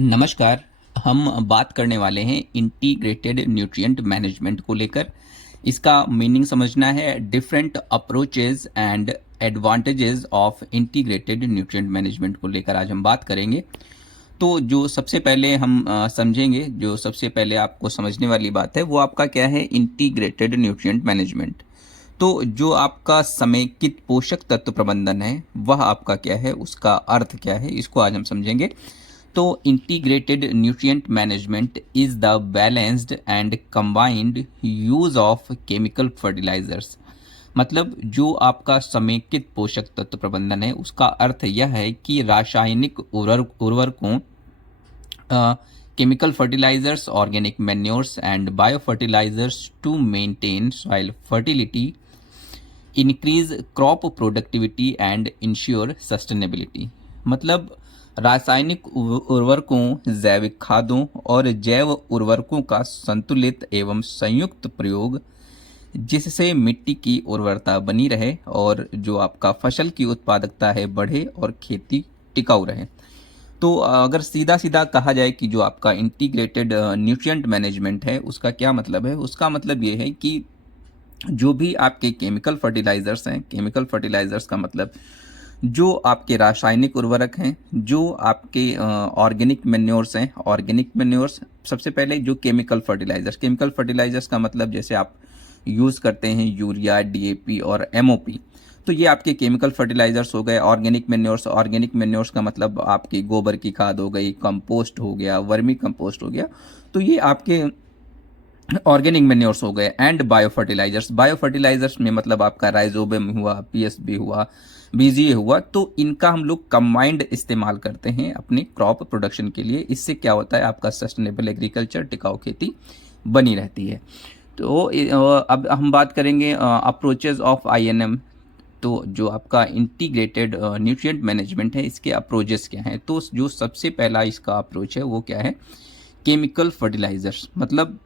नमस्कार। हम बात करने वाले हैं इंटीग्रेटेड न्यूट्रिएंट मैनेजमेंट को लेकर। इसका मीनिंग समझना है, different approaches and advantages of integrated nutrient management को लेकर आज हम बात करेंगे। तो जो सबसे पहले हम समझेंगे, जो सबसे पहले आपको समझने वाली बात है वो आपका क्या है, इंटीग्रेटेड न्यूट्रिएंट मैनेजमेंट। तो जो आपका समेकित पोषक तत्व प्रबंधन है वह आपका क्या है, उसका अर्थ क्या है, इसको आज हम समझेंगे। तो integrated nutrient management is the balanced and combined use of chemical fertilizers. मतलब जो आपका समेकित पोषक तत्व प्रबंधन है उसका अर्थ यह है कि रासायनिक उर्वरकों, chemical fertilizers, organic manures and biofertilizers to maintain soil fertility, increase crop productivity and ensure sustainability। मतलब रासायनिक उर्वरकों, जैविक खादों और जैव उर्वरकों का संतुलित एवं संयुक्त प्रयोग जिससे मिट्टी की उर्वरता बनी रहे और जो आपका फसल की उत्पादकता है बढ़े और खेती टिकाऊ रहे। तो अगर सीधा सीधा कहा जाए कि जो आपका इंटीग्रेटेड न्यूट्रिएंट मैनेजमेंट है उसका क्या मतलब है, उसका मतलब ये है कि जो भी आपके केमिकल फर्टिलाइजर्स हैं, केमिकल फर्टिलाइजर्स का मतलब जो आपके रासायनिक उर्वरक हैं, जो आपके ऑर्गेनिक मैन्योर्स हैं, ऑर्गेनिक मैन्योर्स सबसे पहले। जो केमिकल फर्टिलाइजर्स का मतलब जैसे आप यूज़ करते हैं यूरिया, डीएपी और एमओपी, तो ये आपके केमिकल फर्टिलाइजर्स हो गए। ऑर्गेनिक मैन्योर्स का मतलब आपकी गोबर की खाद हो गई, कंपोस्ट हो गया, वर्मी कंपोस्ट हो गया, तो ये आपके ऑर्गेनिक मैन्योर्स हो गए। एंड बायो फर्टिलाइजर्स में मतलब आपका राइजोबियम हुआ, पीएसबी हुआ, बीजीए हुआ, तो इनका हम लोग कंबाइंड इस्तेमाल करते हैं अपने क्रॉप प्रोडक्शन के लिए। इससे क्या होता है, आपका सस्टेनेबल एग्रीकल्चर, टिकाऊ खेती बनी रहती है। तो अब हम बात करेंगे अप्रोचेज ऑफ आईएनएम। तो जो आपका इंटीग्रेटेड न्यूट्रिएंट मैनेजमेंट है इसके अप्रोचेस क्या हैं, तो जो सबसे पहला इसका अप्रोच है वो क्या है, केमिकल फर्टिलाइजर्स। मतलब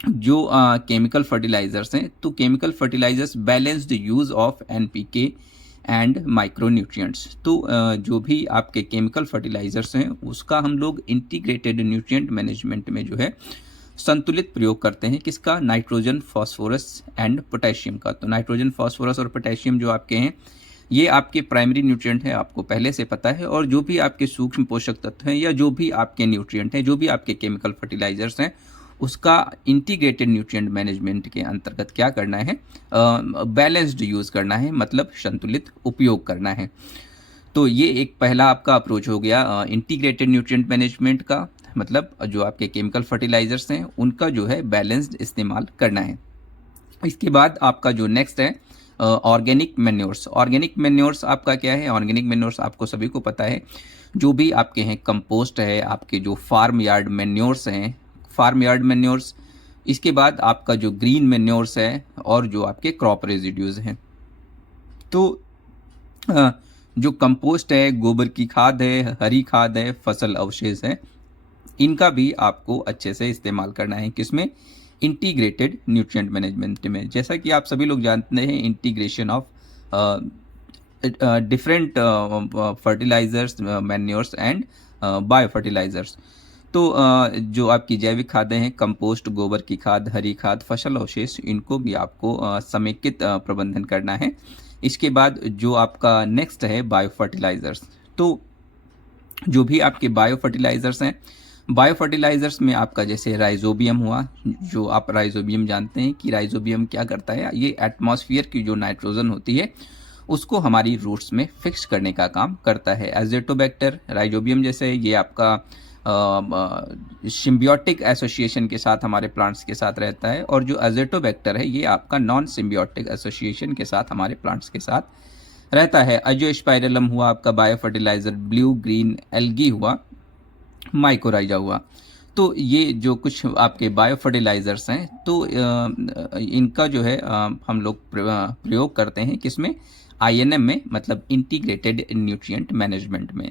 जो केमिकल फर्टिलाइजर्स हैं, तो chemical fertilizers balanced use of NPK and micronutrients. तो जो भी आपके केमिकल फर्टिलाइजर्स हैं उसका हम लोग इंटीग्रेटेड न्यूट्रिएंट मैनेजमेंट में जो है संतुलित प्रयोग करते हैं। किसका, नाइट्रोजन, फास्फोरस एंड पोटेशियम का। तो नाइट्रोजन, फास्फोरस और पोटेशियम जो आपके हैं ये आपके प्राइमरी न्यूट्रिएंट है, आपको पहले से पता है। और जो भी आपके सूक्ष्म पोषक तत्व हैं या जो भी आपके न्यूट्रिएंट हैं, जो भी आपके केमिकल फर्टिलाइजर्स हैं, उसका इंटीग्रेटेड न्यूट्रिएंट मैनेजमेंट के अंतर्गत क्या करना है, बैलेंस्ड यूज़ करना है, मतलब संतुलित उपयोग करना है। तो ये एक पहला आपका अप्रोच हो गया इंटीग्रेटेड न्यूट्रिएंट मैनेजमेंट का। मतलब जो आपके केमिकल फर्टिलाइजर्स हैं उनका जो है बैलेंस्ड इस्तेमाल करना है। इसके बाद आपका जो नेक्स्ट है ऑर्गेनिक मैन्योर्स। ऑर्गेनिक मैन्योर्स आपका क्या है, ऑर्गेनिक मैन्योर्स आपको सभी को पता है, जो भी आपके हैं कंपोस्ट है, आपके जो फार्म यार्ड मैन्योर्स हैं, फार्म यार्ड मैन्योर्स। इसके बाद आपका जो ग्रीन मैन्योर्स है और जो आपके क्रॉप रेजिड्यूज हैं। तो जो कंपोस्ट है, गोबर की खाद है, हरी खाद है, फसल अवशेष है, इनका भी आपको अच्छे से इस्तेमाल करना है। किसमें, इंटीग्रेटेड न्यूट्रिएंट मैनेजमेंट में। जैसा कि आप सभी लोग जानते हैं, integration of different fertilizers, manures and bio fertilizers. तो जो आपकी जैविक खादें हैं, कंपोस्ट, गोबर की खाद, हरी खाद, फसल अवशेष, इनको भी आपको समेकित प्रबंधन करना है। इसके बाद जो आपका नेक्स्ट है बायो फर्टिलाइजर्स। तो जो भी आपके बायो फर्टिलाइजर्स हैं, बायो फर्टिलाइजर्स में आपका जैसे राइजोबियम हुआ, जो आप राइजोबियम जानते हैं कि राइजोबियम क्या करता है, ये एटमॉस्फेयर की जो नाइट्रोजन होती है उसको हमारी रूट्स में फिक्स करने का काम करता है। एजेटोबैक्टर, राइजोबियम जैसे ये आपका सिम्बियोटिक एसोसिएशन के साथ हमारे प्लांट्स के साथ रहता है, और जो एजेटोबैक्टर है ये आपका नॉन सिम्बियोटिक एसोसिएशन के साथ हमारे प्लांट्स के साथ रहता है। अजोस्पाइरलम हुआ आपका bio fertilizer, blue green algae हुआ, माइकोराइजा हुआ। तो ये जो कुछ आपके बायो फर्टिलाइजर्स हैं, तो इनका जो है हम लोग प्रयोग करते हैं किसमें, आईएनएम में, मतलब इंटीग्रेटेड न्यूट्रिएंट मैनेजमेंट में।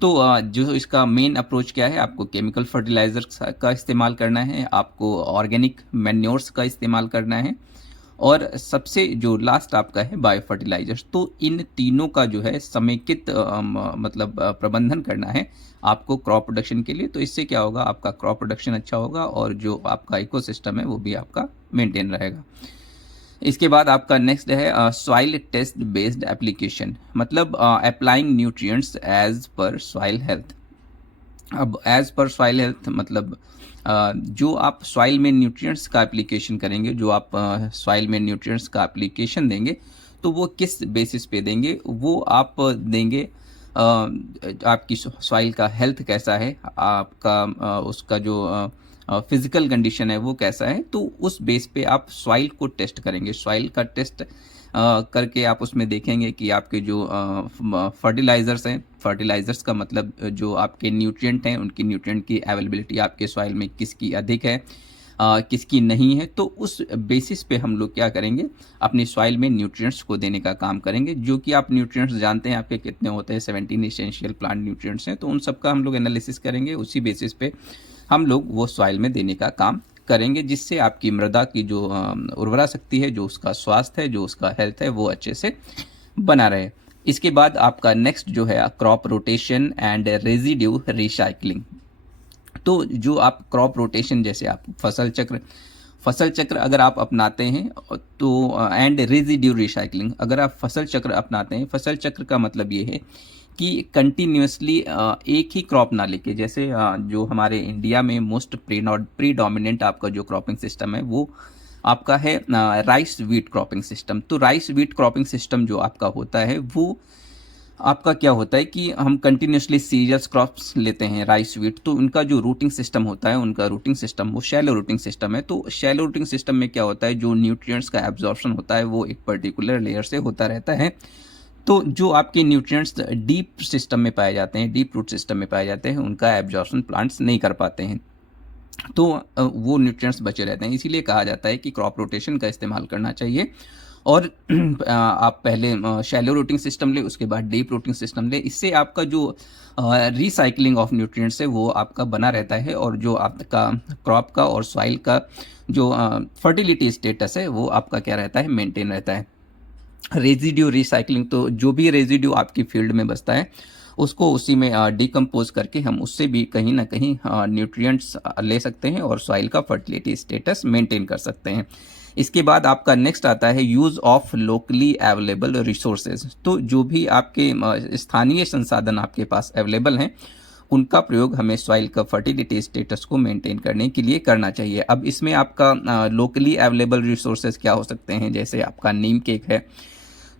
तो जो इसका मेन अप्रोच क्या है, आपको केमिकल फर्टिलाइजर्स का इस्तेमाल करना है, आपको ऑर्गेनिक मैन्योर्स का इस्तेमाल करना है, और सबसे जो लास्ट आपका है बायो फर्टिलाइजर्स। तो इन तीनों का जो है समेकित मतलब प्रबंधन करना है आपको क्रॉप प्रोडक्शन के लिए। तो इससे क्या होगा, आपका क्रॉप प्रोडक्शन अच्छा होगा और जो आपका इकोसिस्टम है वो भी आपका मेंटेन रहेगा। इसके बाद आपका नेक्स्ट है सॉइल टेस्ट बेस्ड एप्लीकेशन, मतलब applying nutrients as per soil health. अब एज पर सॉइल हेल्थ मतलब जो आप सॉइल में न्यूट्रिएंट्स का एप्लीकेशन करेंगे, जो आप सॉइल में न्यूट्रिएंट्स का एप्लीकेशन देंगे, तो वो किस बेसिस पे देंगे, वो आप देंगे आपकी सॉइल का हेल्थ कैसा है, आपका उसका जो फिजिकल कंडीशन है वो कैसा है। तो उस बेस पे आप सॉइल को टेस्ट करेंगे। सॉइल का टेस्ट करके आप उसमें देखेंगे कि आपके जो फर्टिलाइज़र्स हैं, फर्टिलाइज़र्स का मतलब जो आपके न्यूट्रिएंट हैं, उनकी न्यूट्रिएंट की अवेलेबिलिटी आपके सॉइल में किसकी अधिक है, किसकी नहीं है। तो उस बेसिस पे हम लोग क्या करेंगे, अपनी सॉइल में न्यूट्रिएंट्स को देने का काम करेंगे। जो कि आप न्यूट्रिएंट्स जानते हैं आपके कितने होते हैं, 17 एसेंशियल प्लांट न्यूट्रिएंट्स हैं। तो उन सब का हम लोग एनालिसिस करेंगे, उसी बेसिस पे हम लोग वो सॉइल में देने का काम करेंगे, जिससे आपकी मृदा की जो उर्वरा शक्ति है, जो उसका स्वास्थ्य है, जो उसका हेल्थ है, वो अच्छे से बना रहे। इसके बाद आपका नेक्स्ट जो है crop rotation and residue recycling. तो जो आप क्रॉप रोटेशन, जैसे आप फसल चक्र अगर आप अपनाते हैं तो एंड रेजिड्यू रिसाइकलिंग, अगर आप फसल चक्र अपनाते हैं, फसल चक्र का मतलब ये है कि कंटिन्यूसली एक ही क्रॉप ना लेके, जैसे जो हमारे इंडिया में मोस्ट प्रीडोमिनेंट आपका जो क्रॉपिंग सिस्टम है वो आपका है राइस वीट क्रॉपिंग सिस्टम। तो राइस वीट क्रॉपिंग सिस्टम जो आपका होता है वो आपका क्या होता है कि हम कंटिन्यूसली सीरियल्स क्रॉप्स लेते हैं राइस वीट। तो उनका जो रूटिंग सिस्टम होता है, उनका रूटिंग सिस्टम वो शैलो रूटिंग सिस्टम है। तो शैलो रूटिंग सिस्टम में क्या होता है, जो न्यूट्रिएंट्स का एब्जॉर्प्शन होता है वो एक पर्टिकुलर लेयर से होता रहता है। तो जो आपके न्यूट्रिएंट्स डीप सिस्टम में पाए जाते हैं, डीप रूट सिस्टम में पाए जाते हैं, उनका एब्जॉर्प्शन प्लांट्स नहीं कर पाते हैं। तो वो न्यूट्रिएंट्स बचे रहते हैं। इसीलिए कहा जाता है कि क्रॉप रोटेशन का इस्तेमाल करना चाहिए। और आप पहले शैलो रूटिंग सिस्टम ले, उसके बाद डीप रूटिंग सिस्टम ले। इससे आपका जो रिसाइकलिंग ऑफ न्यूट्रिएंट्स है वो आपका बना रहता है, और जो आपका क्रॉप का और सॉइल का जो फर्टिलिटी स्टेटस है वो आपका क्या रहता है, मेंटेन रहता है। रेजिड्यू रिसाइकलिंग, तो जो भी रेजिड्यू आपकी फील्ड में बचता है उसको उसी में डिकम्पोज करके हम उससे भी कहीं ना कहीं न्यूट्रिएंट्स ले सकते हैं और सॉइल का फर्टिलिटी स्टेटस मेंटेन कर सकते हैं। इसके बाद आपका नेक्स्ट आता है use of locally available resources. तो जो भी आपके स्थानीय संसाधन आपके पास अवेलेबल हैं उनका प्रयोग हमें सॉइल का फर्टिलिटी स्टेटस को मेंटेन करने के लिए करना चाहिए। अब इसमें आपका लोकली अवेलेबल रिसोर्सेज क्या हो सकते हैं, जैसे आपका नीम केक है।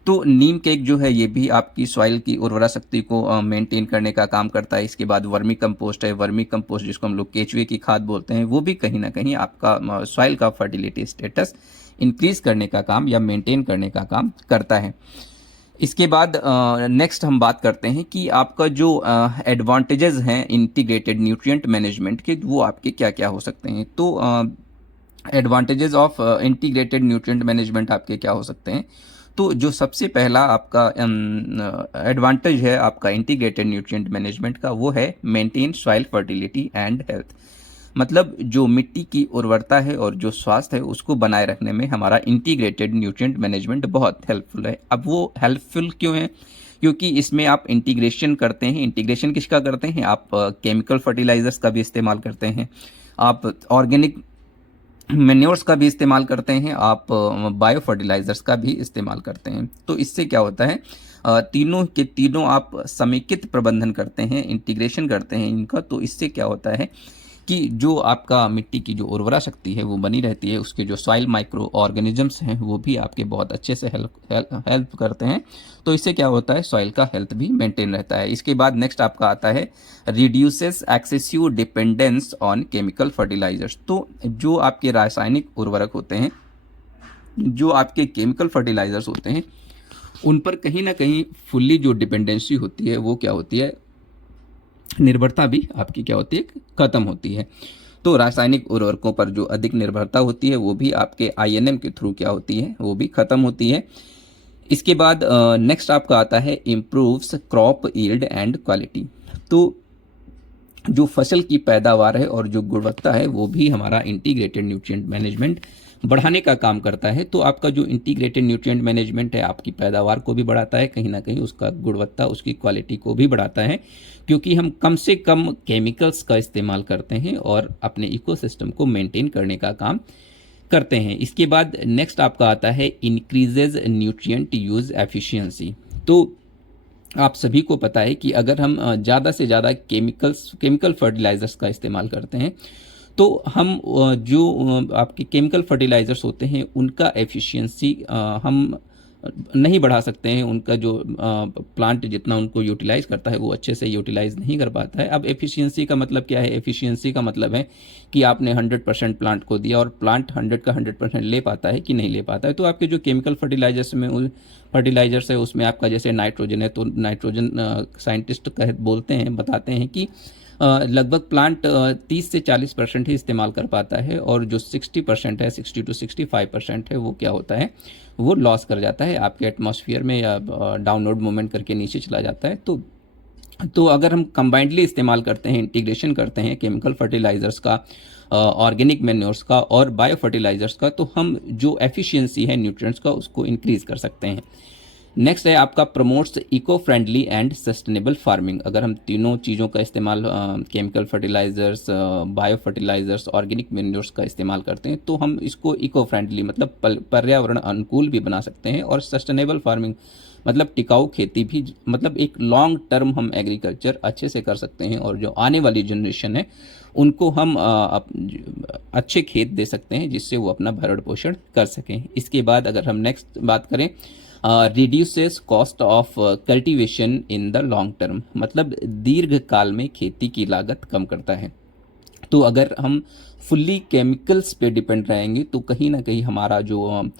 तो नीम केक जो है ये भी आपकी सॉइल की उर्वरा शक्ति को मेंटेन करने का काम करता है। इसके बाद वर्मी कंपोस्ट है, वर्मी कंपोस्ट जिसको हम लोग केचुए की खाद बोलते हैं, वो भी कहीं ना कहीं आपका सॉइल का फर्टिलिटी स्टेटस इंक्रीज करने का काम या मेंटेन करने का काम करता है। इसके बाद नेक्स्ट हम बात करते हैं कि आपका जो एडवांटेजेस हैं इंटीग्रेटेड न्यूट्रिएंट मैनेजमेंट के, वो आपके क्या क्या हो सकते हैं। तो advantages of integrated nutrient management आपके क्या हो सकते हैं। तो जो सबसे पहला आपका एडवांटेज है आपका इंटीग्रेटेड न्यूट्रिएंट मैनेजमेंट का, वो है maintain soil fertility and health. मतलब जो मिट्टी की उर्वरता है और जो स्वास्थ्य है उसको बनाए रखने में हमारा इंटीग्रेटेड न्यूट्रिएंट मैनेजमेंट बहुत हेल्पफुल है। अब वो हेल्पफुल क्यों है, क्योंकि इसमें आप इंटीग्रेशन करते हैं। इंटीग्रेशन किसका करते हैं, आप केमिकल फर्टिलाइजर्स का भी इस्तेमाल करते हैं, आप ऑर्गेनिक मैन्योर्स का भी इस्तेमाल करते हैं, आप बायो फर्टिलाइजर्स का भी इस्तेमाल करते हैं। तो इससे क्या होता है, तीनों के तीनों आप समेकित प्रबंधन करते हैं, इंटीग्रेशन करते हैं इनका। तो इससे क्या होता है कि जो आपका मिट्टी की जो उर्वरा शक्ति है वो बनी रहती है, उसके जो सॉइल माइक्रो ऑर्गेनिजम्स हैं वो भी आपके बहुत अच्छे से हेल्प करते हैं। तो इससे क्या होता है, सॉइल का हेल्थ भी मेंटेन रहता है। इसके बाद नेक्स्ट आपका आता है reduces excessive dependence on chemical fertilizers. तो जो आपके रासायनिक उर्वरक होते हैं, जो आपके केमिकल फर्टिलाइजर्स होते हैं, उन पर कहीं ना कहीं फुल्ली जो डिपेंडेंसी होती है वो क्या होती है, निर्भरता भी आपकी क्या होती है, खत्म होती है। तो रासायनिक उर्वरकों पर जो अधिक निर्भरता होती है वो भी आपके INM के थ्रू क्या होती है, वो भी खत्म होती है। इसके बाद नेक्स्ट आपका आता है improves crop yield and quality. तो जो फसल की पैदावार है और जो गुणवत्ता है वो भी हमारा इंटीग्रेटेड न्यूट्रिएंट मैनेजमेंट बढ़ाने का काम करता है। तो आपका जो इंटीग्रेटेड न्यूट्रिएंट मैनेजमेंट है आपकी पैदावार को भी बढ़ाता है, कहीं ना कहीं उसका गुणवत्ता, उसकी क्वालिटी को भी बढ़ाता है, क्योंकि हम कम से कम केमिकल्स का इस्तेमाल करते हैं और अपने इकोसिस्टम को मेंटेन करने का काम करते हैं। इसके बाद नेक्स्ट आपका आता है इंक्रीजेज न्यूट्रिएंट यूज एफिशिएंसी। तो आप सभी को पता है कि अगर हम ज़्यादा से ज़्यादा केमिकल फर्टिलाइजर्स का इस्तेमाल करते हैं तो हम जो आपके केमिकल फर्टिलाइजर्स होते हैं उनका एफिशिएंसी हम नहीं बढ़ा सकते हैं। उनका जो प्लांट जितना उनको यूटिलाइज करता है वो अच्छे से यूटिलाइज नहीं कर पाता है। अब एफिशिएंसी का मतलब क्या है? एफिशिएंसी का मतलब है कि आपने 100% प्लांट को दिया और प्लांट 100 का 100% ले पाता है कि नहीं ले पाता है। तो आपके जो केमिकल फर्टिलाइजर्स है उसमें आपका जैसे नाइट्रोजन है, तो नाइट्रोजन साइंटिस्ट बोलते हैं, बताते हैं कि लगभग प्लांट 30 से 40% ही इस्तेमाल कर पाता है और जो 60% है, 60 to 65% है, वो क्या होता है, वो लॉस कर जाता है आपके एटमॉस्फेयर में या डाउनवर्ड मूवमेंट करके नीचे चला जाता है। तो अगर हम कंबाइंडली इस्तेमाल करते हैं, इंटीग्रेशन करते हैं केमिकल फर्टिलाइजर्स का, ऑर्गेनिक मैन्योर्स का और बायो फर्टिलाइजर्स का, तो हम जो एफिशिएंसी है न्यूट्रिएंट्स का उसको इंक्रीज कर सकते हैं। नेक्स्ट है आपका promotes eco friendly and sustainable farming. अगर हम तीनों चीज़ों का इस्तेमाल, chemical fertilizers, bio fertilizers, organic manures का इस्तेमाल करते हैं तो हम इसको इको फ्रेंडली मतलब पर्यावरण अनुकूल भी बना सकते हैं, और सस्टेनेबल फार्मिंग मतलब टिकाऊ खेती भी, मतलब एक लॉन्ग टर्म हम एग्रीकल्चर अच्छे से कर सकते हैं और जो आने वाली जनरेशन है उनको हम अच्छे खेत दे सकते हैं जिससे वो अपना भरण पोषण कर सकें। इसके बाद अगर हम नेक्स्ट बात करें, reduces cost of cultivation in the long term, मतलब दीर्घ काल में खेती की लागत कम करता है। तो अगर हम फुल्ली केमिकल्स पे डिपेंड रहेंगे तो कहीं ना कहीं हमारा जो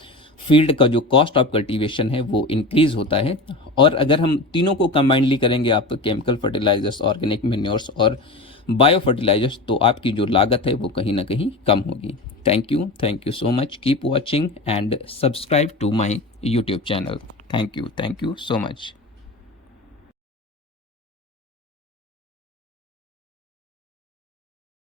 फील्ड का जो कॉस्ट ऑफ कल्टीवेशन है वो इंक्रीज होता है। और अगर हम तीनों को कंबाइनली करेंगे, आप केमिकल फर्टिलाइजर्स, ऑर्गेनिक मैन्योर्स और बायो फर्टिलाइजर्स, तो आपकी जो लागत है वो कहीं ना कहीं कम होगी। Thank you so much, keep watching and subscribe to my YouTube channel. Thank you so much.